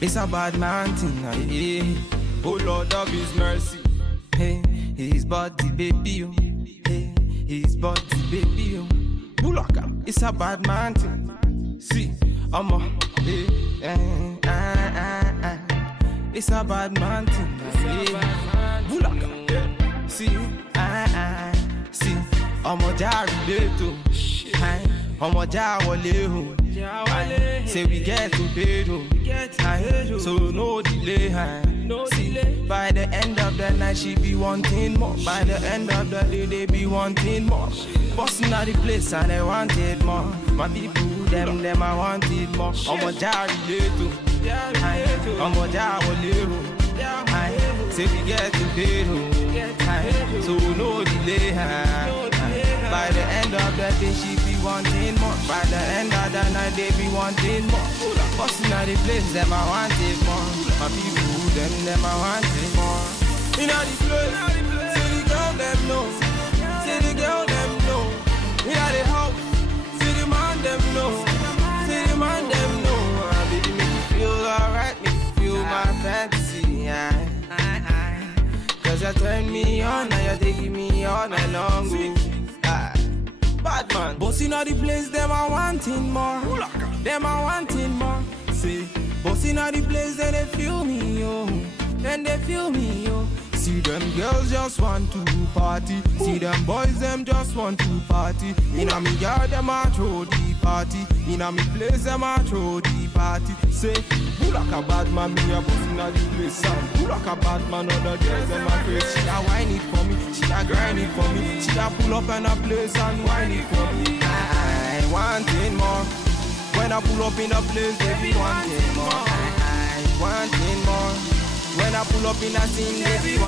It's a bad man thing, yeah. Oh Lord of His mercy, hey, His body baby, oh, hey, His body baby, oh. Bulaka, it's a bad man thing. See, I'm a, hey, it's a bad man thing, yeah. Bulaka, see, see, I'm a jari leto, I'm a jawale, say we get to bed, so no delay, see, by the end of the night she be wanting more, by the end of the day they be wanting more, busting out the place and they wanted more, my people, them I wanted more, I'm a jari leto, I'm a jawale, say we get to bed, so no delay, by the end of the day she be wanting more, by the end of the night they be wanting more, busting out the place them I wanted more, my people them I wanted more, in all the place, see the girl them know, see the girl them know, in all the house, see the man them know, see the man them know, baby make me feel alright, make me feel my fantasy, cause you turn me on, now you're taking me all night long, bad man, bossing all the place, them I wanting more, them I wanting more, see, bossing all the place, then they feel me, yo, then they feel me, yo, see them girls just want to party, see them boys, them just want to party, in a me yard, them I throw the party, in a me place, them I throw the party, say, who like a bad man, me a bossing all the place, and who like a bad man, other girls, them I crazy, she a whine it for me, she a grind it for me, she a pull up in a place and whine it for me, I wanting more, when I pull up in a place, they be wanting more, I wanting more, when I pull up in a scene, they be wanting